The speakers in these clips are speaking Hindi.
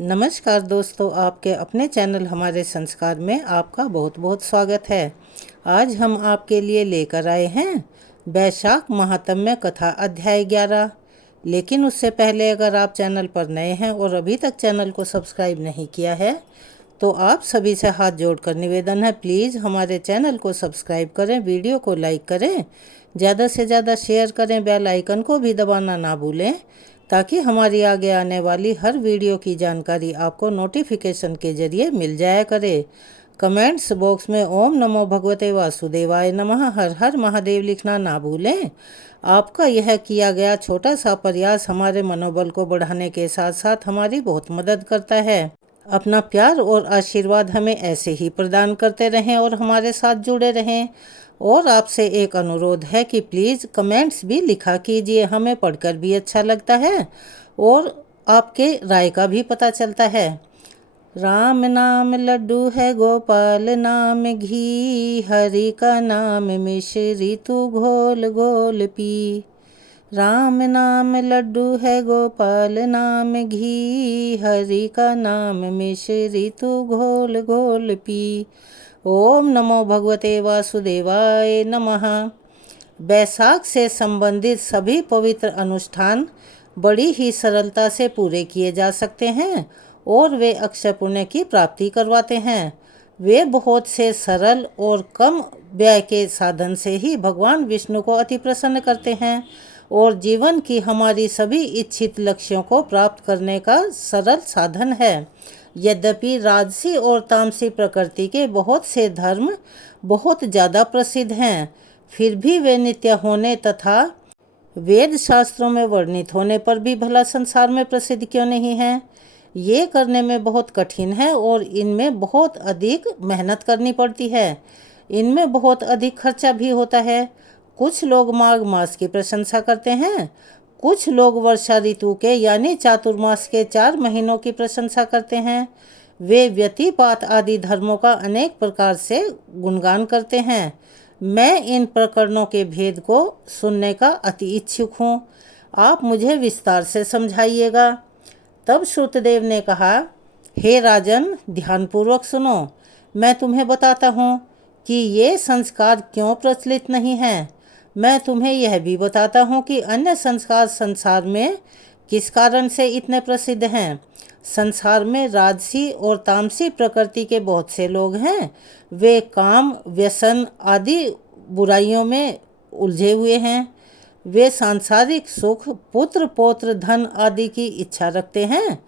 नमस्कार दोस्तों, आपके अपने चैनल हमारे संस्कार में आपका बहुत बहुत स्वागत है। आज हम आपके लिए लेकर आए हैं वैशाख महात्म्य कथा अध्याय 11। लेकिन उससे पहले अगर आप चैनल पर नए हैं और अभी तक चैनल को सब्सक्राइब नहीं किया है तो आप सभी से हाथ जोड़कर निवेदन है, प्लीज़ हमारे चैनल को सब्सक्राइब करें, वीडियो को लाइक करें, ज़्यादा से ज़्यादा शेयर करें, बेल आइकन को भी दबाना ना भूलें ताकि हमारी आगे आने वाली हर वीडियो की जानकारी आपको नोटिफिकेशन के जरिए मिल जाया करे। कमेंट्स बॉक्स में ओम नमो भगवते वासुदेवाय नमः हर हर महादेव लिखना ना भूलें। आपका यह किया गया छोटा सा प्रयास हमारे मनोबल को बढ़ाने के साथ साथ हमारी बहुत मदद करता है। अपना प्यार और आशीर्वाद हमें ऐसे ही प्रदान करते रहें और हमारे साथ जुड़े रहें। और आपसे एक अनुरोध है कि प्लीज़ कमेंट्स भी लिखा कीजिए, हमें पढ़कर भी अच्छा लगता है और आपके राय का भी पता चलता है। राम नाम लड्डू है गोपाल नाम घी, हरि का नाम मिश्री तू घोल घोल पी। राम नाम लड्डू है गोपाल नाम घी, हरि का नाम मिश्री तू घोल घोल पी। ओम नमो भगवते वासुदेवाय नमः। वैशाख से संबंधित सभी पवित्र अनुष्ठान बड़ी ही सरलता से पूरे किए जा सकते हैं और वे अक्षय पुण्य की प्राप्ति करवाते हैं। वे बहुत से सरल और कम व्यय के साधन से ही भगवान विष्णु को अति प्रसन्न करते हैं और जीवन की हमारी सभी इच्छित लक्ष्यों को प्राप्त करने का सरल साधन है। यद्यपि राजसी और तामसी प्रकृति के बहुत से धर्म बहुत ज़्यादा प्रसिद्ध हैं, फिर भी वे नित्य होने तथा वेद शास्त्रों में वर्णित होने पर भी भला संसार में प्रसिद्ध क्यों नहीं हैं। ये करने में बहुत कठिन है और इनमें बहुत अधिक मेहनत करनी पड़ती है। इनमें बहुत अधिक खर्चा भी होता है। कुछ लोग माघ मास की प्रशंसा करते हैं, कुछ लोग वर्षा ऋतु के यानी चातुर्मास के 4 महीनों की प्रशंसा करते हैं। वे व्यतिपात आदि धर्मों का अनेक प्रकार से गुणगान करते हैं। मैं इन प्रकरणों के भेद को सुनने का अति इच्छुक हूँ। आप मुझे विस्तार से समझाइएगा। तब श्रुतदेव ने कहा, हे राजन, ध्यानपूर्वक सुनो। मैं तुम्हें बताता हूँ कि ये संस्कार क्यों प्रचलित नहीं हैं। मैं तुम्हें यह भी बताता हूँ कि अन्य संस्कार संसार में किस कारण से इतने प्रसिद्ध हैं। संसार में राजसी और तामसी प्रकृति के बहुत से लोग हैं। वे काम, व्यसन आदि बुराइयों में उलझे हुए हैं। वे सांसारिक सुख, पुत्र पौत्र, धन आदि की इच्छा रखते हैं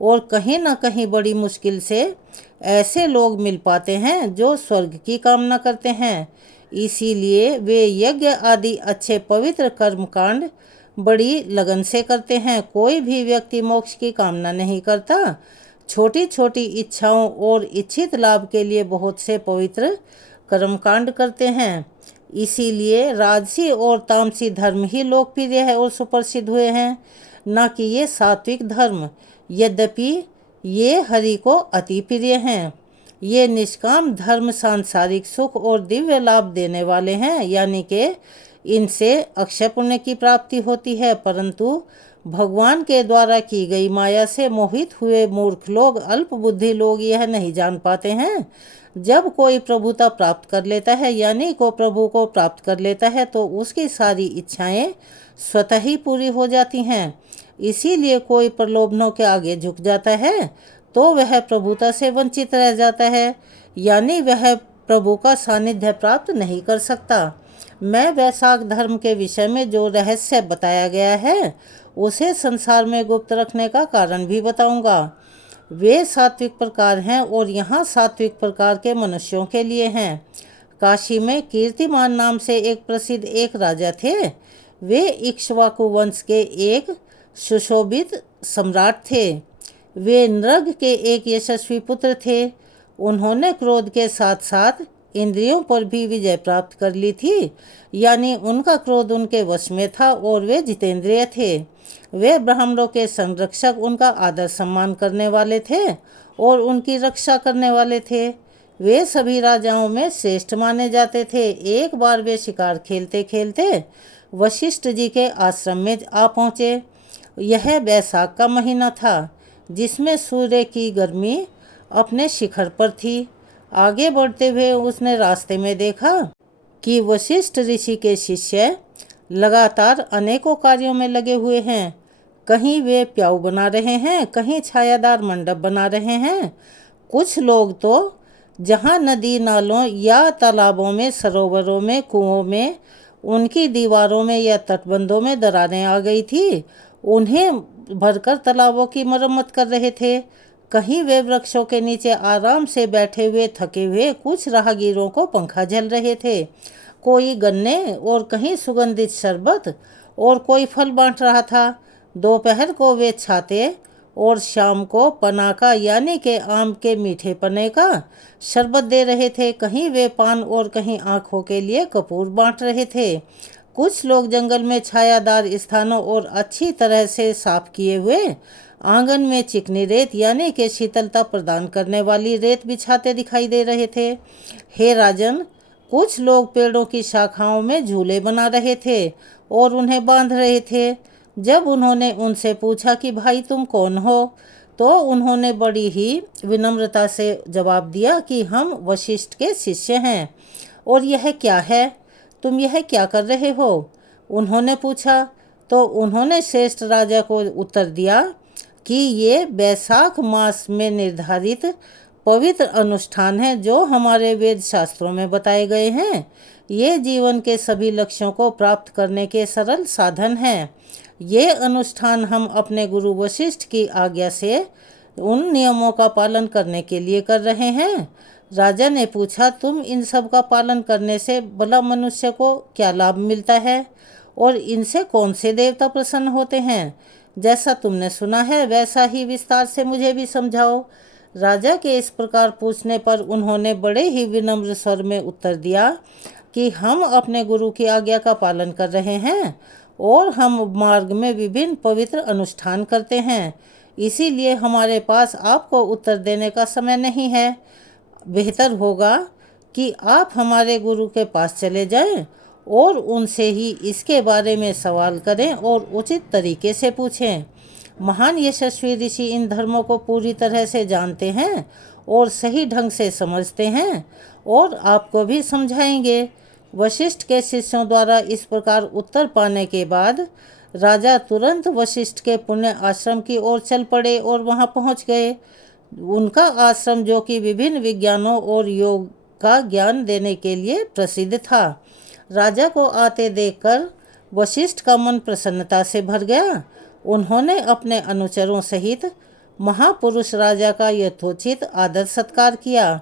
और कहीं न कहीं बड़ी मुश्किल से ऐसे लोग मिल पाते हैं जो स्वर्ग की कामना करते हैं। इसीलिए वे यज्ञ आदि अच्छे पवित्र कर्मकांड बड़ी लगन से करते हैं। कोई भी व्यक्ति मोक्ष की कामना नहीं करता। छोटी छोटी इच्छाओं और इच्छित लाभ के लिए बहुत से पवित्र कर्मकांड करते हैं। इसीलिए राजसी और तामसी धर्म ही लोकप्रिय है और सुप्रसिद्ध हुए हैं, न कि ये सात्विक धर्म। यद्यपि ये हरि को अति प्रिय हैं। ये निष्काम धर्म सांसारिक सुख और दिव्य लाभ देने वाले हैं, यानी कि इनसे अक्षय पुण्य की प्राप्ति होती है। परंतु भगवान के द्वारा की गई माया से मोहित हुए मूर्ख लोग, अल्प बुद्धि लोग यह नहीं जान पाते हैं। जब कोई प्रभुता प्राप्त कर लेता है यानी को प्रभु को प्राप्त कर लेता है तो उसकी सारी इच्छाएं स्वतः ही पूरी हो जाती हैं। इसीलिए कोई प्रलोभनों के आगे झुक जाता है तो वह प्रभुता से वंचित रह जाता है, यानी वह प्रभु का सानिध्य प्राप्त नहीं कर सकता। मैं वैशाख धर्म के विषय में जो रहस्य बताया गया है उसे संसार में गुप्त रखने का कारण भी बताऊंगा। वे सात्विक प्रकार हैं और यहाँ सात्विक प्रकार के मनुष्यों के लिए हैं। काशी में कीर्तिमान नाम से एक प्रसिद्ध एक राजा थे। वे इक्ष्वाकु वंश के एक सुशोभित सम्राट थे। वे नृग के एक यशस्वी पुत्र थे। उन्होंने क्रोध के साथ साथ इंद्रियों पर भी विजय प्राप्त कर ली थी, यानी उनका क्रोध उनके वश में था और वे जितेंद्रिय थे। वे ब्राह्मणों के संरक्षक, उनका आदर सम्मान करने वाले थे और उनकी रक्षा करने वाले थे। वे सभी राजाओं में श्रेष्ठ माने जाते थे। एक बार वे शिकार खेलते खेलते वशिष्ठ जी के आश्रम में आ पहुँचे। यह वैशाख का महीना था। जिसमें सूर्य की गर्मी अपने शिखर पर थी। आगे बढ़ते हुए उसने रास्ते में देखा कि वशिष्ठ ऋषि के शिष्य लगातार अनेकों कार्यों में लगे हुए हैं। कहीं वे प्याऊ बना रहे हैं, कहीं छायादार मंडप बना रहे हैं। कुछ लोग तो जहाँ नदी नालों या तालाबों में, सरोवरों में, कुओं में, उनकी दीवारों में या तटबंधों में दरारें आ गई थी, उन्हें भरकर तालाबों की मरम्मत कर रहे थे। कहीं वे वृक्षों के नीचे आराम से बैठे हुए थके हुए कुछ राहगीरों को पंखा झल रहे थे। कोई गन्ने और कहीं सुगंधित शरबत और कोई फल बांट रहा था। दोपहर को वे छाते और शाम को पना का यानी के आम के मीठे पने का शरबत दे रहे थे। कहीं वे पान और कहीं आँखों के लिए कपूर बांट रहे थे। कुछ लोग जंगल में छायादार स्थानों और अच्छी तरह से साफ किए हुए आंगन में चिकनी रेत यानी के शीतलता प्रदान करने वाली रेत बिछाते दिखाई दे रहे थे। हे राजन, कुछ लोग पेड़ों की शाखाओं में झूले बना रहे थे और उन्हें बांध रहे थे। जब उन्होंने उनसे पूछा कि भाई तुम कौन हो, तो उन्होंने बड़ी ही विनम्रता से जवाब दिया कि हम वशिष्ठ के शिष्य हैं। और यह क्या है, तुम यह क्या कर रहे हो, उन्होंने पूछा। तो उन्होंने श्रेष्ठ राजा को उत्तर दिया कि ये बैसाख मास में निर्धारित पवित्र अनुष्ठान है जो हमारे वेद शास्त्रों में बताए गए हैं। ये जीवन के सभी लक्ष्यों को प्राप्त करने के सरल साधन हैं। ये अनुष्ठान हम अपने गुरु वशिष्ठ की आज्ञा से उन नियमों का पालन करने के लिए कर रहे हैं। राजा ने पूछा, तुम इन सब का पालन करने से भला मनुष्य को क्या लाभ मिलता है और इनसे कौन से देवता प्रसन्न होते हैं? जैसा तुमने सुना है वैसा ही विस्तार से मुझे भी समझाओ। राजा के इस प्रकार पूछने पर उन्होंने बड़े ही विनम्र स्वर में उत्तर दिया कि हम अपने गुरु की आज्ञा का पालन कर रहे हैं और हम मार्ग में विभिन्न पवित्र अनुष्ठान करते हैं, इसीलिए हमारे पास आपको उत्तर देने का समय नहीं है। बेहतर होगा कि आप हमारे गुरु के पास चले जाएं और उनसे ही इसके बारे में सवाल करें और उचित तरीके से पूछें। महान यशस्वी ऋषि इन धर्मों को पूरी तरह से जानते हैं और सही ढंग से समझते हैं और आपको भी समझाएंगे। वशिष्ठ के शिष्यों द्वारा इस प्रकार उत्तर पाने के बाद राजा तुरंत वशिष्ठ के पुण्य आश्रम की ओर चल पड़े और वहां पहुंच गए। उनका आश्रम, जो कि विभिन्न विज्ञानों और योग का ज्ञान देने के लिए प्रसिद्ध था, राजा को आते देखकर वशिष्ठ का मन प्रसन्नता से भर गया। उन्होंने अपने अनुचरों सहित महापुरुष राजा का यथोचित आदर सत्कार किया।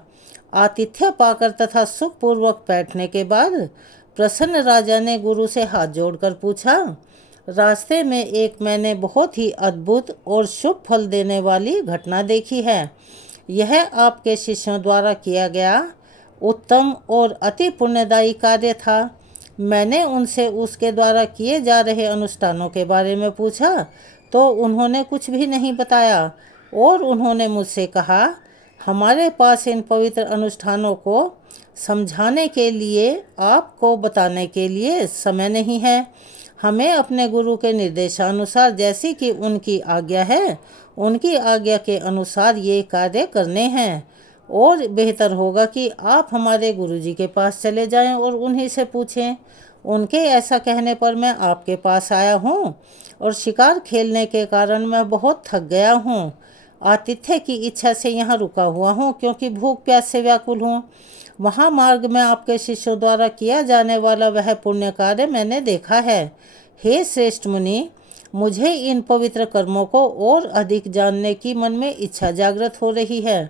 आतिथ्य पाकर तथा सुखपूर्वक बैठने के बाद प्रसन्न राजा ने गुरु से हाथ जोड़कर पूछा, रास्ते में एक मैंने बहुत ही अद्भुत और शुभ फल देने वाली घटना देखी है। यह आपके शिष्यों द्वारा किया गया उत्तम और अति पुण्यदायी कार्य था। मैंने उनसे उसके द्वारा किए जा रहे अनुष्ठानों के बारे में पूछा तो उन्होंने कुछ भी नहीं बताया और उन्होंने मुझसे कहा, हमारे पास इन पवित्र अनुष्ठानों को समझाने के लिए, आपको बताने के लिए समय नहीं है। हमें अपने गुरु के निर्देशानुसार, जैसी कि उनकी आज्ञा है, उनकी आज्ञा के अनुसार ये कार्य करने हैं। और बेहतर होगा कि आप हमारे गुरुजी के पास चले जाएं और उन्हीं से पूछें। उनके ऐसा कहने पर मैं आपके पास आया हूँ और शिकार खेलने के कारण मैं बहुत थक गया हूँ। आतिथ्य की इच्छा से यहाँ रुका हुआ हूँ क्योंकि भूख प्यास से व्याकुल हूँ। वहाँ मार्ग में आपके शिष्यों द्वारा किया जाने वाला वह पुण्य कार्य मैंने देखा है। हे श्रेष्ठ मुनि, मुझे इन पवित्र कर्मों को और अधिक जानने की मन में इच्छा जागृत हो रही है।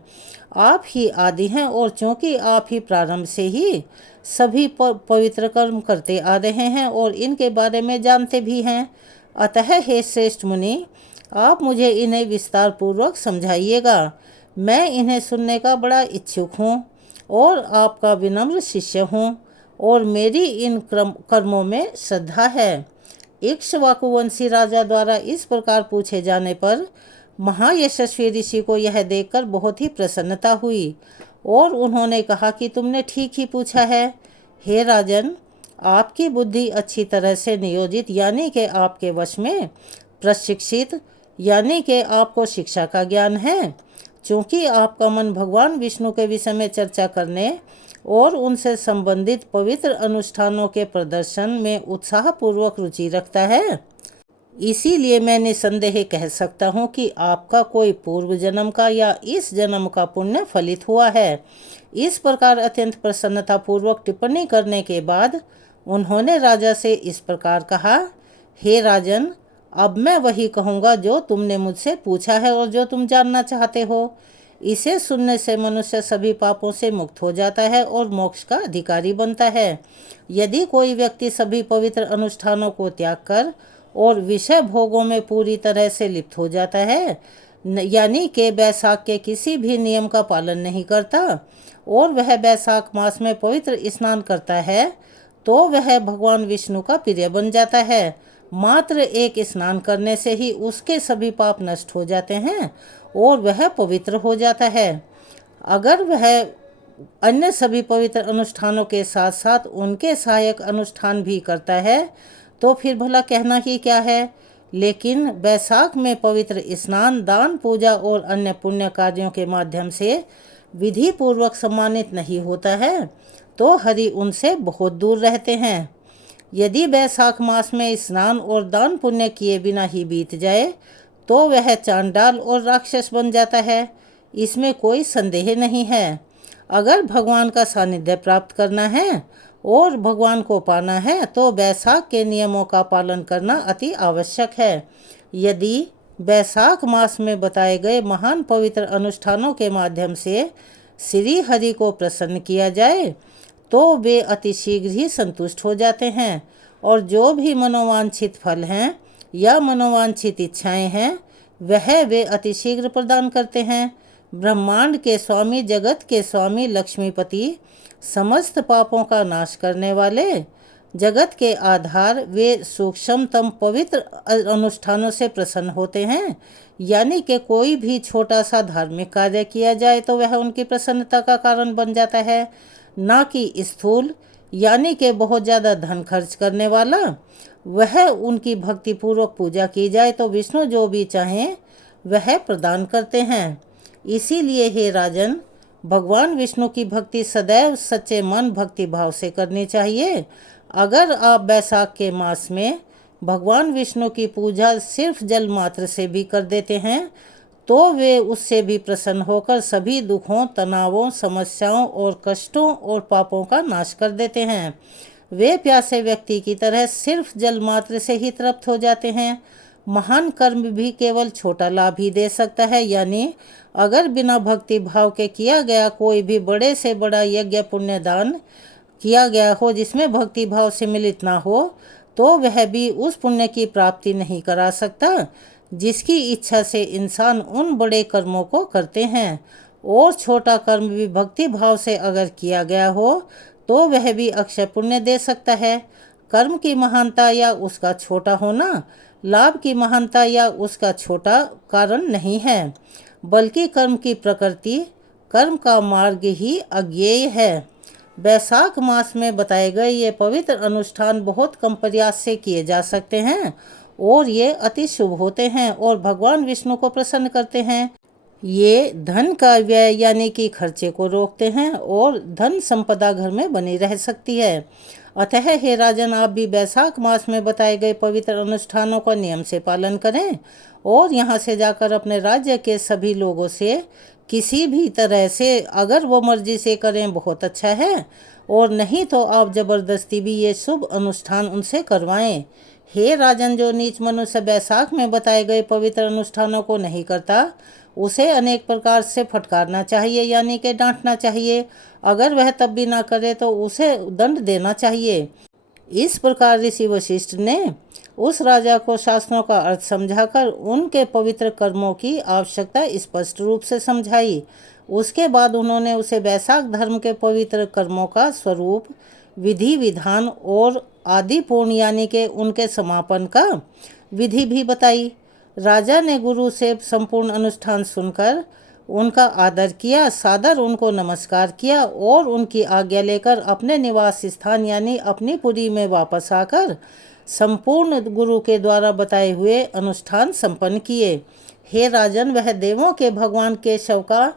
आप ही आदि हैं और चूंकि आप ही प्रारंभ से ही सभी पवित्र कर्म करते आ रहे हैं और इनके बारे में जानते भी हैं, अतः हे श्रेष्ठ मुनि, आप मुझे इन्हें विस्तार पूर्वक समझाइएगा। मैं इन्हें सुनने का बड़ा इच्छुक हूँ और आपका विनम्र शिष्य हूँ और मेरी इन कर्मों में श्रद्धा है। इक्ष्वाकुवंशी राजा द्वारा इस प्रकार पूछे जाने पर महायशस्वी ऋषि को यह देखकर बहुत ही प्रसन्नता हुई और उन्होंने कहा कि तुमने ठीक ही पूछा है। हे राजन, आपकी बुद्धि अच्छी तरह से नियोजित यानी कि आपके वश में प्रशिक्षित यानी कि आपको शिक्षा का ज्ञान है। चूँकि आपका मन भगवान विष्णु के विषय में चर्चा करने और उनसे संबंधित पवित्र अनुष्ठानों के प्रदर्शन में उत्साहपूर्वक रुचि रखता है, इसीलिए मैं निसंदेह कह सकता हूँ कि आपका कोई पूर्व जन्म का या इस जन्म का पुण्य फलित हुआ है। इस प्रकार अत्यंत प्रसन्नतापूर्वक टिप्पणी करने के बाद उन्होंने राजा से इस प्रकार कहा, हे राजन, अब मैं वही कहूँगा जो तुमने मुझसे पूछा है और जो तुम जानना चाहते हो। इसे सुनने से मनुष्य सभी पापों से मुक्त हो जाता है और मोक्ष का अधिकारी बनता है। यदि कोई व्यक्ति सभी पवित्र अनुष्ठानों को त्याग कर और विषय भोगों में पूरी तरह से लिप्त हो जाता है, यानी कि बैसाख के किसी भी नियम का पालन नहीं करता और वह बैसाख मास में पवित्र स्नान करता है, तो वह भगवान विष्णु का प्रिय बन जाता है। मात्र एक स्नान करने से ही उसके सभी पाप नष्ट हो जाते हैं और वह पवित्र हो जाता है। अगर वह अन्य सभी पवित्र अनुष्ठानों के साथ साथ उनके सहायक अनुष्ठान भी करता है तो फिर भला कहना ही क्या है। लेकिन बैसाख में पवित्र स्नान, दान, पूजा और अन्य पुण्य कार्यों के माध्यम से विधि पूर्वक सम्मानित नहीं होता है तो हरि उनसे बहुत दूर रहते हैं। यदि बैसाख मास में स्नान और दान पुण्य किए बिना ही बीत जाए तो वह चांडाल और राक्षस बन जाता है, इसमें कोई संदेह नहीं है। अगर भगवान का सानिध्य प्राप्त करना है और भगवान को पाना है तो बैसाख के नियमों का पालन करना अति आवश्यक है। यदि बैसाख मास में बताए गए महान पवित्र अनुष्ठानों के माध्यम से श्री हरि को प्रसन्न किया जाए तो वे अति शीघ्र ही संतुष्ट हो जाते हैं और जो भी मनोवांछित फल हैं या मनोवांछित इच्छाएं हैं वह वे अति शीघ्र प्रदान करते हैं। ब्रह्मांड के स्वामी, जगत के स्वामी लक्ष्मीपति, समस्त पापों का नाश करने वाले, जगत के आधार, वे सूक्ष्मतम पवित्र अनुष्ठानों से प्रसन्न होते हैं। यानी कि कोई भी छोटा सा धार्मिक कार्य किया जाए तो वह उनकी प्रसन्नता का कारण बन जाता है, ना कि स्थूल यानी कि बहुत ज़्यादा धन खर्च करने वाला। वह उनकी भक्तिपूर्वक पूजा की जाए तो विष्णु जो भी चाहें वह प्रदान करते हैं। इसीलिए हे राजन, भगवान विष्णु की भक्ति सदैव सच्चे मन भक्ति भाव से करनी चाहिए। अगर आप बैसाख के मास में भगवान विष्णु की पूजा सिर्फ जल मात्र से भी कर देते हैं तो वे उससे भी प्रसन्न होकर सभी दुखों, तनावों, समस्याओं और कष्टों और पापों का नाश कर देते हैं। वे प्यासे व्यक्ति की तरह सिर्फ जल मात्र से ही तृप्त हो जाते हैं। महान कर्म भी केवल छोटा लाभ ही दे सकता है, यानी अगर बिना भक्ति भाव के किया गया कोई भी बड़े से बड़ा यज्ञ पुण्य दान किया गया हो जिसमें भक्ति भाव सम्मिलित ना हो तो वह भी उस पुण्य की प्राप्ति नहीं करा सकता जिसकी इच्छा से इंसान उन बड़े कर्मों को करते हैं। और छोटा कर्म भी भक्ति भाव से अगर किया गया हो तो वह भी अक्षय पुण्य दे सकता है। कर्म की महानता या उसका छोटा होना लाभ की महानता या उसका छोटा कारण नहीं है, बल्कि कर्म की प्रकृति, कर्म का मार्ग ही अज्ञेय है। बैसाख मास में बताए गए ये पवित्र अनुष्ठान बहुत कम प्रयास से किए जा सकते हैं और ये अति शुभ होते हैं और भगवान विष्णु को प्रसन्न करते हैं। ये धन का व्यय यानी कि खर्चे को रोकते हैं और धन संपदा घर में बनी रह सकती है। अतः हे राजन, आप भी बैसाख मास में बताए गए पवित्र अनुष्ठानों का नियम से पालन करें और यहाँ से जाकर अपने राज्य के सभी लोगों से किसी भी तरह से अगर वो मर्जी से करें बहुत अच्छा है, और नहीं तो आप जबरदस्ती भी ये शुभ अनुष्ठान उनसे करवाएं। हे राजन, जो नीच मनुष्य बैसाख में बताए गए पवित्र अनुष्ठानों को नहीं करता उसे अनेक प्रकार से फटकारना चाहिए, यानी कि डांटना चाहिए। अगर वह तब भी ना करे तो उसे दंड देना चाहिए। इस प्रकार ऋषि वशिष्ठ ने उस राजा को शास्त्रों का अर्थ समझाकर उनके पवित्र कर्मों की आवश्यकता स्पष्ट रूप से समझाई। उसके बाद उन्होंने उसे बैसाख धर्म के पवित्र कर्मों का स्वरूप, विधि विधान और आदि पूर्ण यानी कि उनके समापन का विधि भी बताई। राजा ने गुरु से संपूर्ण अनुष्ठान सुनकर उनका आदर किया, सादर उनको नमस्कार किया और उनकी आज्ञा लेकर अपने निवास स्थान यानी अपनी पुरी में वापस आकर संपूर्ण गुरु के द्वारा बताए हुए अनुष्ठान संपन्न किए। हे राजन, वह देवों के भगवान केशव का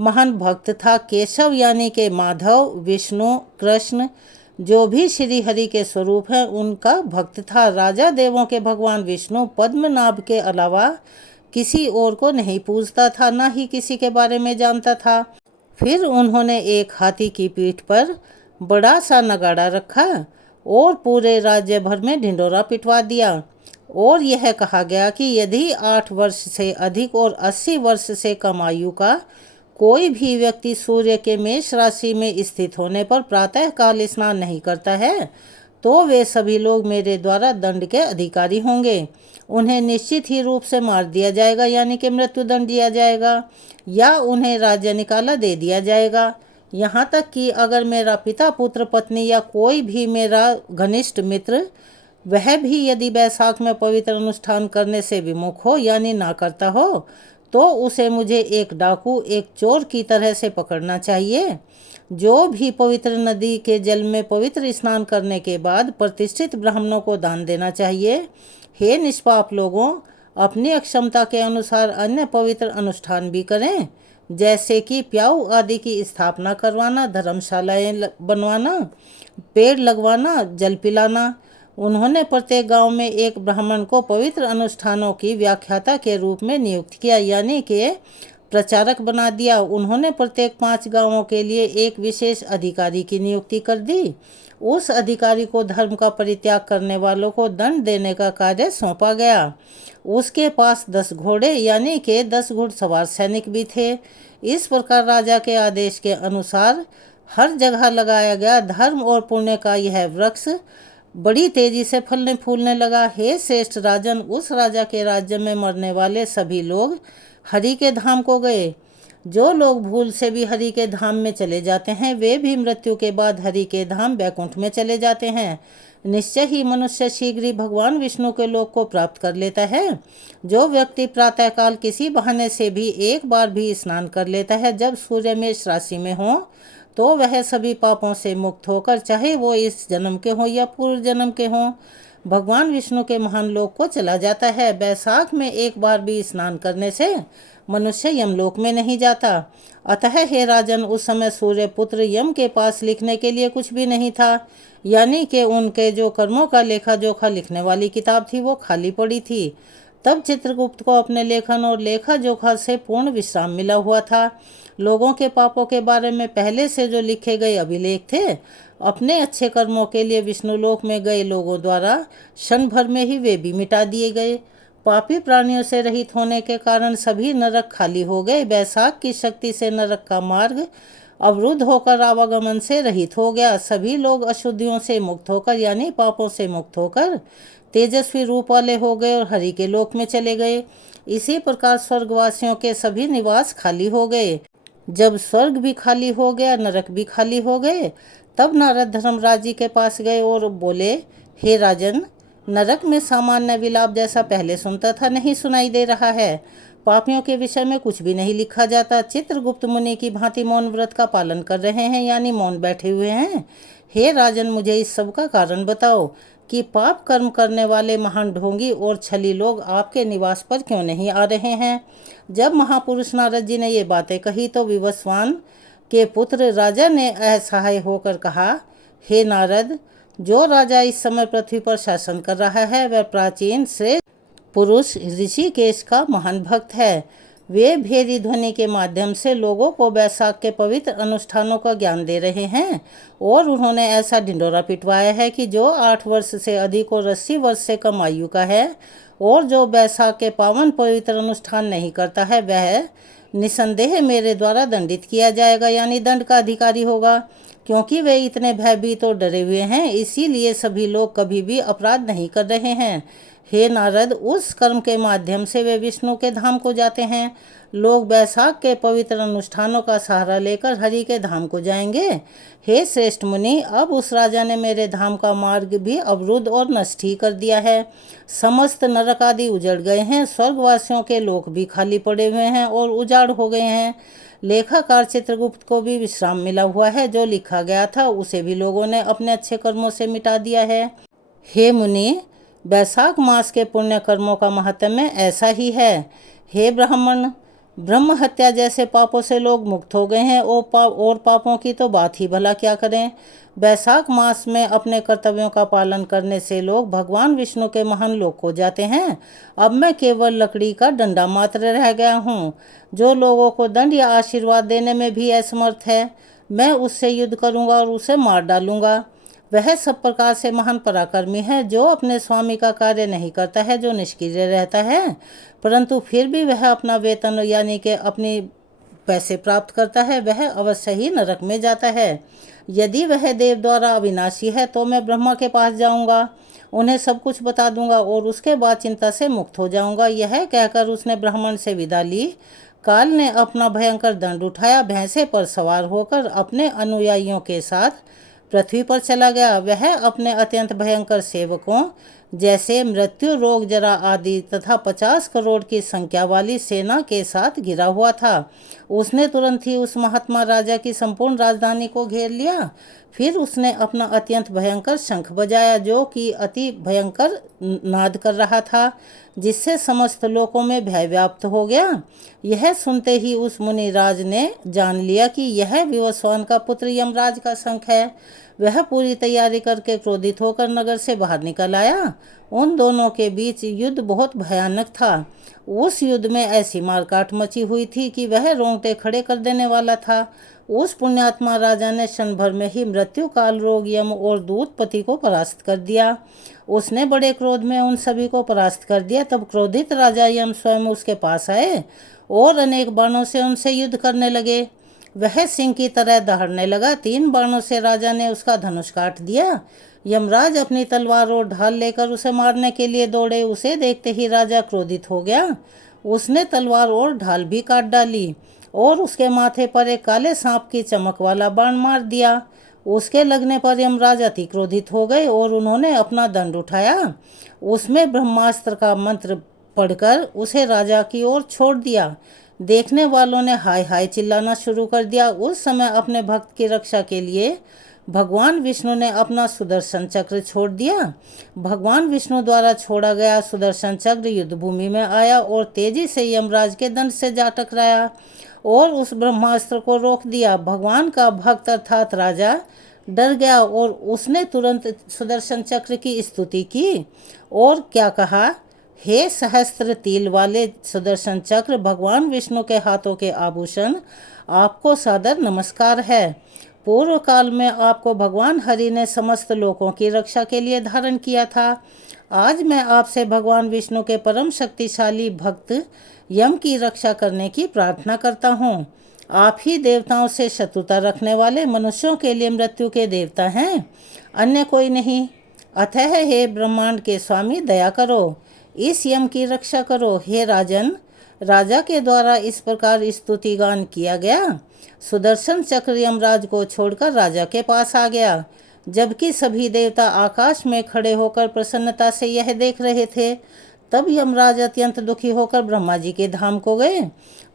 महान भक्त था। केशव यानी के माधव, विष्णु, कृष्ण जो भी श्री हरि के स्वरूप हैं उनका भक्त था। राजा देवों के भगवान विष्णु पद्मनाभ के अलावा किसी और को नहीं पूजता था, ना ही किसी के बारे में जानता था। फिर उन्होंने एक हाथी की पीठ पर बड़ा सा नगाड़ा रखा और पूरे राज्य भर में ढिंढोरा पिटवा दिया और यह कहा गया कि यदि 8 वर्ष से अधिक और 80 वर्ष से कम आयु का कोई भी व्यक्ति सूर्य के मेष राशि में स्थित होने पर प्रातः काल स्नान नहीं करता है तो वे सभी लोग मेरे द्वारा दंड के अधिकारी होंगे। उन्हें निश्चित ही रूप से मार दिया जाएगा, यानी कि मृत्युदंड दिया जाएगा, या उन्हें राज्य निकाला दे दिया जाएगा। यहाँ तक कि अगर मेरा पिता, पुत्र, पत्नी या कोई भी मेरा घनिष्ठ मित्र वह भी यदि बैसाख में पवित्र अनुष्ठान करने से विमुख हो यानी ना करता हो तो उसे मुझे एक डाकू, एक चोर की तरह से पकड़ना चाहिए। जो भी पवित्र नदी के जल में पवित्र स्नान करने के बाद प्रतिष्ठित ब्राह्मणों को दान देना चाहिए। हे निष्पाप लोगों, अपनी अक्षमता के अनुसार अन्य पवित्र अनुष्ठान भी करें, जैसे कि प्याऊ आदि की स्थापना करवाना, धर्मशालाएं बनवाना, पेड़ लगवाना, जल पिलाना। उन्होंने प्रत्येक गांव में एक ब्राह्मण को पवित्र अनुष्ठानों की व्याख्याता के रूप में नियुक्त किया, यानी कि प्रचारक बना दिया। उन्होंने प्रत्येक 5 गांवों के लिए एक विशेष अधिकारी की नियुक्ति कर दी। उस अधिकारी को धर्म का परित्याग करने वालों को दंड देने का कार्य सौंपा गया। उसके पास 10 घोड़े यानी कि 10 घुड़सवार सैनिक भी थे। इस प्रकार राजा के आदेश के अनुसार हर जगह लगाया गया धर्म और पुण्य का यह वृक्ष बड़ी तेजी से फलने फूलने लगा। हे श्रेष्ठ राजन, उस राजा के राज्य में मरने वाले सभी लोग हरि के धाम को गए। जो लोग भूल से भी हरि के धाम में चले जाते हैं वे भी मृत्यु के बाद हरि के धाम बैकुंठ में चले जाते हैं। निश्चय ही मनुष्य शीघ्र ही भगवान विष्णु के लोक को प्राप्त कर लेता है। जो व्यक्ति प्रातःकाल किसी बहाने से भी एक बार भी स्नान कर लेता है जब सूर्य मेष राशि में हो तो वह सभी पापों से मुक्त होकर, चाहे वो इस जन्म के हों या पूर्व जन्म के हों, भगवान विष्णु के महान लोक को चला जाता है। बैसाख में एक बार भी स्नान करने से मनुष्य यमलोक में नहीं जाता। अतः हे राजन, उस समय सूर्य पुत्र यम के पास लिखने के लिए कुछ भी नहीं था, यानी कि उनके जो कर्मों का लेखा जोखा लिखने वाली किताब थी वो खाली पड़ी थी। तब चित्रगुप्त को अपने लेखन और लेखा जोखा से पूर्ण विश्राम मिला हुआ था। लोगों के पापों के बारे में पहले से जो लिखे गए अभिलेख थे अपने अच्छे कर्मों के लिए विष्णुलोक में गए लोगों द्वारा क्षण भर में ही वे भी मिटा दिए गए। पापी प्राणियों से रहित होने के कारण सभी नरक खाली हो गए। बैसाख की शक्ति से नरक का मार्ग अवरुद्ध होकर आवागमन से रहित हो गया। सभी लोग अशुद्धियों से मुक्त होकर यानी पापों से मुक्त होकर तेजस्वी रूप वाले हो गए और हरि के लोक में चले गए। इसी प्रकार स्वर्गवासियों के सभी निवास खाली हो गए। जब स्वर्ग भी खाली हो गया, नरक भी खाली हो गए, तब नारद धर्मराज जी के पास गए और बोले, हे राजन, नरक में सामान्य विलाप जैसा पहले सुनता था नहीं सुनाई दे रहा है। पापियों के विषय में कुछ भी नहीं लिखा जाता। चित्रगुप्त मुनि की भांति मौन व्रत का पालन कर रहे हैं, यानी मौन बैठे हुए हैं। हे राजन, मुझे इस सब का कारण बताओ कि पाप कर्म करने वाले महान ढोंगी और छली लोग आपके निवास पर क्यों नहीं आ रहे हैं। जब महापुरुष नारद जी ने ये बातें कही तो विवस्वान के पुत्र राजा ने असहाय होकर कहा, हे नारद, जो राजा इस समय पृथ्वी पर शासन कर रहा है वह प्राचीन श्रेष्ठ पुरुष ऋषिकेश का महान भक्त है। वे भेदी ध्वनि के माध्यम से लोगों को बैसाख के पवित्र अनुष्ठानों का ज्ञान दे रहे हैं और उन्होंने ऐसा ढिंडोरा पिटवाया है कि जो 8 वर्ष से अधिक और 80 वर्ष से कम आयु का है और जो बैसाख के पावन पवित्र अनुष्ठान नहीं करता है वह निसंदेह मेरे द्वारा दंडित किया जाएगा, यानी दंड का अधिकारी होगा। क्योंकि वे इतने भयभीत और डरे हुए हैं इसीलिए सभी लोग कभी भी अपराध नहीं कर रहे हैं। हे नारद, उस कर्म के माध्यम से वे विष्णु के धाम को जाते हैं। लोग बैसाख के पवित्र अनुष्ठानों का सहारा लेकर हरि के धाम को जाएंगे। हे श्रेष्ठ मुनि, अब उस राजा ने मेरे धाम का मार्ग भी अवरुद्ध और नष्ट ही कर दिया है। समस्त नरक आदि उजड़ गए हैं। स्वर्गवासियों के लोक भी खाली पड़े हुए हैं और उजाड़ हो गए हैं। लेखाकार चित्रगुप्त को भी विश्राम मिला हुआ है। जो लिखा गया था उसे भी लोगों ने अपने अच्छे कर्मों से मिटा दिया है। हे मुनि, वैशाख मास के पुण्य कर्मों का महात्म्य ऐसा ही है। हे ब्राह्मण, ब्रह्म हत्या जैसे पापों से लोग मुक्त हो गए हैं और पापों की तो बात ही भला क्या करें। वैशाख मास में अपने कर्तव्यों का पालन करने से लोग भगवान विष्णु के महान लोक को जाते हैं। अब मैं केवल लकड़ी का डंडा मात्र रह गया हूँ, जो लोगों को दंड या आशीर्वाद देने में भी असमर्थ है। मैं उससे युद्ध करूँगा और उसे मार डालूंगा। वह सब प्रकार से महान पराक्रमी है, जो अपने स्वामी का कार्य नहीं करता है, जो निष्क्रिय रहता है, परंतु फिर भी वह अपना वेतन यानी कि अपनी पैसे प्राप्त करता है, वह अवश्य ही नरक में जाता है। यदि वह देव द्वारा अविनाशी है तो मैं ब्रह्मा के पास जाऊंगा, उन्हें सब कुछ बता दूंगा और उसके बाद चिंता से मुक्त हो जाऊंगा। यह कहकर उसने ब्राह्मण से विदा ली। काल ने अपना भयंकर दंड उठाया, भैंसे पर सवार होकर अपने अनुयायियों के साथ पृथ्वी पर चला गया। वह अपने अत्यंत भयंकर सेवकों जैसे मृत्यु, रोग, जरा आदि तथा 50 करोड़ की संख्या वाली सेना के साथ घिरा हुआ था। उसने तुरंत ही उस महात्मा राजा की संपूर्ण राजधानी को घेर लिया। फिर उसने अपना अत्यंत भयंकर शंख बजाया, जो कि अति भयंकर नाद कर रहा था, जिससे समस्त लोकों में भय व्याप्त हो गया। यह सुनते ही उस मुनिराज ने जान लिया कि यह विवस्वान का पुत्र यमराज का शंख है। वह पूरी तैयारी करके क्रोधित होकर नगर से बाहर निकल आया। उन दोनों के बीच युद्ध बहुत भयानक था। उस युद्ध में ऐसी मारकाट मची हुई थी कि वह रोंगटे खड़े कर देने वाला था। उस पुण्यात्मा राजा ने क्षण भर में ही मृत्यु, काल, रोग, यम और दूतपति को परास्त कर दिया। उसने बड़े क्रोध में उन सभी को परास्त कर दिया। तब क्रोधित राजा यम स्वयं उसके पास आए और अनेक बाणों से उनसे युद्ध करने लगे। वह सिंह की तरह दहाड़ने लगा। 3 बाणों से राजा ने उसका धनुष काट दिया। यमराज अपनी तलवार और ढाल लेकर उसे मारने के लिए दौड़े। उसे देखते ही राजा क्रोधित हो गया। उसने तलवार और ढाल भी काट डाली और उसके माथे पर एक काले सांप की चमक वाला बाण मार दिया। उसके लगने पर यमराज अति क्रोधित हो गए और उन्होंने अपना दंड उठाया। उसमें ब्रह्मास्त्र का मंत्र पढ़कर उसे राजा की ओर छोड़ दिया। देखने वालों ने हाय हाय चिल्लाना शुरू कर दिया। उस समय अपने भक्त की रक्षा के लिए भगवान विष्णु ने अपना सुदर्शन चक्र छोड़ दिया। भगवान विष्णु द्वारा छोड़ा गया सुदर्शन चक्र युद्ध भूमि में आया और तेजी से यमराज के दंड से जा टकराया और उस ब्रह्मास्त्र को रोक दिया। भगवान का भक्त अर्थात राजा डर गया और उसने तुरंत सुदर्शन चक्र की स्तुति की और क्या कहा, हे सहस्त्र तिल वाले सुदर्शन चक्र, भगवान विष्णु के हाथों के आभूषण, आपको सादर नमस्कार है। पूर्व काल में आपको भगवान हरि ने समस्त लोकों की रक्षा के लिए धारण किया था। आज मैं आपसे भगवान विष्णु के परम शक्तिशाली भक्त यम की रक्षा करने की प्रार्थना करता हूँ। आप ही देवताओं से शत्रुता रखने वाले मनुष्यों के लिए मृत्यु के देवता हैं, अन्य कोई नहीं। अतः हे ब्रह्मांड के स्वामी, दया करो, इस यम की रक्षा करो। हे राजन, राजा के द्वारा इस प्रकार स्तुति गान किया गया। सुदर्शन चक्र यमराज को छोड़कर राजा के पास आ गया। जबकि सभी देवता आकाश में खड़े होकर प्रसन्नता से यह देख रहे थे, तब यमराज अत्यंत दुखी होकर ब्रह्मा जी के धाम को गए।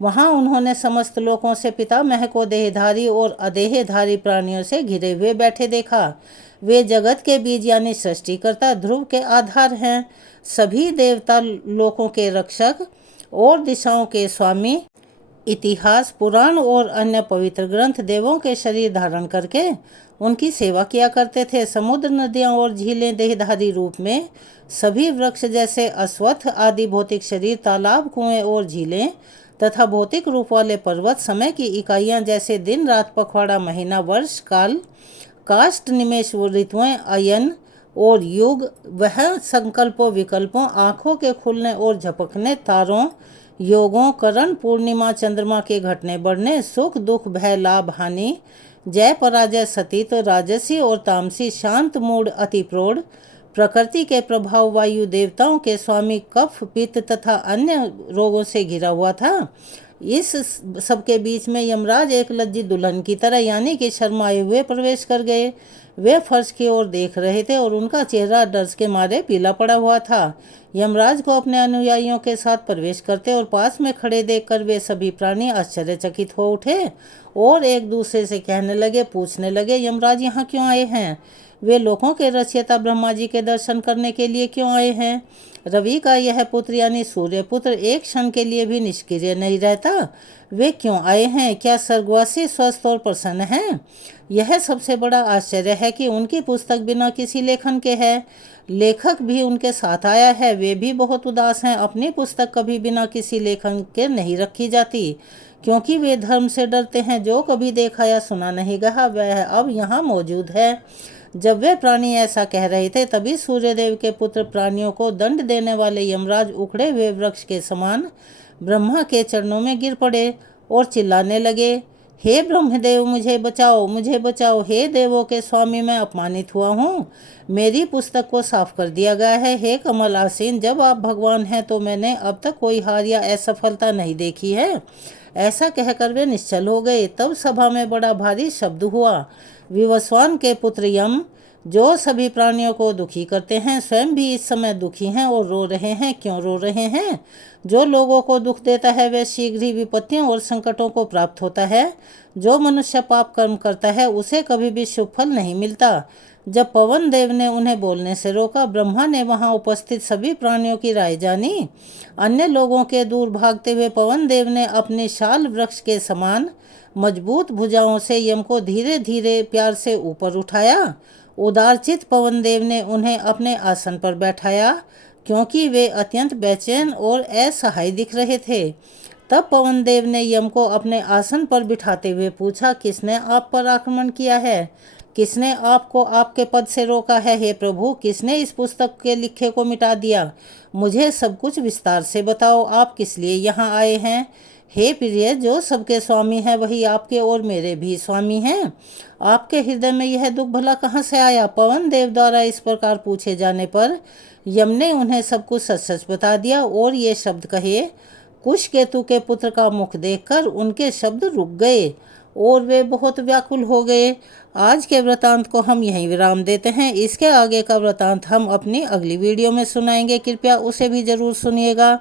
वहां उन्होंने समस्त लोकों से पितामह को देहधारी और अदेहधारी प्राणियों से घिरे हुए बैठे देखा। वे जगत के बीज यानी सृष्टिकर्ता, ध्रुव के आधार हैं। सभी देवता, लोकों के रक्षक और दिशाओं के स्वामी, इतिहास, पुराण और अन्य पवित्र ग्रंथ, देवों के शरीर धारण करके उनकी सेवा किया करते थे। समुद्र, नदियाँ और झीलें देहधारी रूप में, सभी वृक्ष जैसे अश्वत्थ आदि भौतिक शरीर, तालाब, कुएं और झीलें तथा भौतिक रूप वाले पर्वत, समय की इकाइयाँ जैसे दिन, रात, पखवाड़ा, महीना, वर्ष, काल, काष्ठ, निमेष, ऋतुएं, अयन और युग, वह संकल्पों, विकल्पों, आँखों के खुलने और झपकने, तारों, योगों, करण, पूर्णिमा, चंद्रमा के घटने बढ़ने, सुख दुख, भय, लाभ, हानि, जय पराजय, सतीत्व, राजसी और तामसी, शांत, मूड, अति प्रौढ़, प्रकृति के प्रभाव, वायु, देवताओं के स्वामी, कफ, पित्त तथा अन्य रोगों से घिरा हुआ था। इस सबके बीच में यमराज एक लज्जित दुल्हन की तरह यानी कि शर्माए हुए प्रवेश कर गए। वे फर्श की ओर देख रहे थे और उनका चेहरा डर के मारे पीला पड़ा हुआ था। यमराज को अपने अनुयायियों के साथ प्रवेश करते और पास में खड़े देखकर वे सभी प्राणी आश्चर्यचकित हो उठे और एक दूसरे से कहने लगे, पूछने लगे, यमराज यहाँ क्यों आए हैं? वे लोगों के रचयिता ब्रह्मा जी के दर्शन करने के लिए क्यों आए हैं? रवि का यह पुत्र यानी सूर्य पुत्र एक क्षण के लिए भी निष्क्रिय नहीं रहता। वे क्यों आए हैं? क्या स्वर्गवासी स्वस्थ और प्रसन्न हैं? यह सबसे बड़ा आश्चर्य है कि उनकी पुस्तक बिना किसी लेखन के है। लेखक भी उनके साथ आया है, वे भी बहुत उदास हैं। अपनी पुस्तक कभी बिना किसी लेखन के नहीं रखी जाती, क्योंकि वे धर्म से डरते हैं। जो कभी देखा या सुना नहीं गया वह अब यहाँ मौजूद है। जब वे प्राणी ऐसा कह रहे थे तभी सूर्यदेव के पुत्र प्राणियों को दंड देने वाले यमराज उखड़े हुए वृक्ष के समान ब्रह्मा के चरणों में गिर पड़े और चिल्लाने लगे, हे ब्रह्मदेव, मुझे बचाओ, मुझे बचाओ। हे देवों के स्वामी, मैं अपमानित हुआ हूँ। मेरी पुस्तक को साफ कर दिया गया है। हे कमल आसीन, जब आप भगवान हैं तो मैंने अब तक कोई हार या असफलता नहीं देखी है। ऐसा कहकर वे निश्चल हो गए। तब सभा में बड़ा भारी शब्द हुआ। विवस्वान के पुत्र यम, जो सभी प्राणियों को दुखी करते हैं, स्वयं भी इस समय दुखी हैं और रो रहे हैं। क्यों रो रहे हैं? जो लोगों को दुख देता है वह शीघ्र ही विपत्तियों और संकटों को प्राप्त होता है। जो मनुष्य पाप कर्म करता है उसे कभी भी शुभ फल नहीं मिलता। जब पवन देव ने उन्हें बोलने से रोका, ब्रह्मा ने वहां उपस्थित सभी प्राणियों की राय जानी। अन्य लोगों के दूर भागते हुए पवन देव ने अपनी शाल वृक्ष के समान मजबूत भुजाओं से यम को धीरे धीरे प्यार से ऊपर उठाया। उदारचित पवन देव ने उन्हें अपने आसन पर बैठाया, क्योंकि वे अत्यंत बेचैन और असहाय दिख रहे थे। तब पवन देव ने यम को अपने आसन पर बिठाते हुए पूछा, किसने आप पर आक्रमण किया है? किसने आपको आपके पद से रोका है? हे प्रभु, किसने इस पुस्तक के लिखे को मिटा दिया? मुझे सब कुछ विस्तार से बताओ। आप किस लिए यहाँ आए हैं? हे प्रिय, जो सबके स्वामी है वही आपके और मेरे भी स्वामी हैं। आपके हृदय में यह दुख भला कहाँ से आया? पवन देव द्वारा इस प्रकार पूछे जाने पर यम ने उन्हें सब कुछ सच सच बता दिया और ये शब्द कहे। कुश केतु के पुत्र का मुख देखकर उनके शब्द रुक गए और वे बहुत व्याकुल हो गए। आज के वृतांत को हम यहीं विराम देते हैं। इसके आगे का वृतांत हम अपनी अगली वीडियो में सुनाएंगे। कृपया उसे भी ज़रूर सुनिएगा।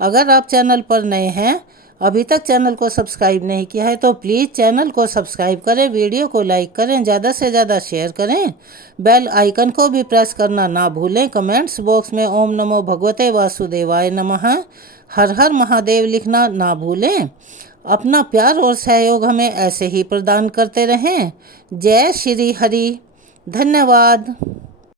अगर आप चैनल पर नए हैं, अभी तक चैनल को सब्सक्राइब नहीं किया है तो प्लीज़ चैनल को सब्सक्राइब करें, वीडियो को लाइक करें, ज़्यादा से ज़्यादा शेयर करें, बेल आइकन को भी प्रेस करना ना भूलें। कमेंट्स बॉक्स में ओम नमो भगवते वासुदेवाय नमः, हर हर महादेव लिखना ना भूलें। अपना प्यार और सहयोग हमें ऐसे ही प्रदान करते रहें। जय श्री हरि। धन्यवाद।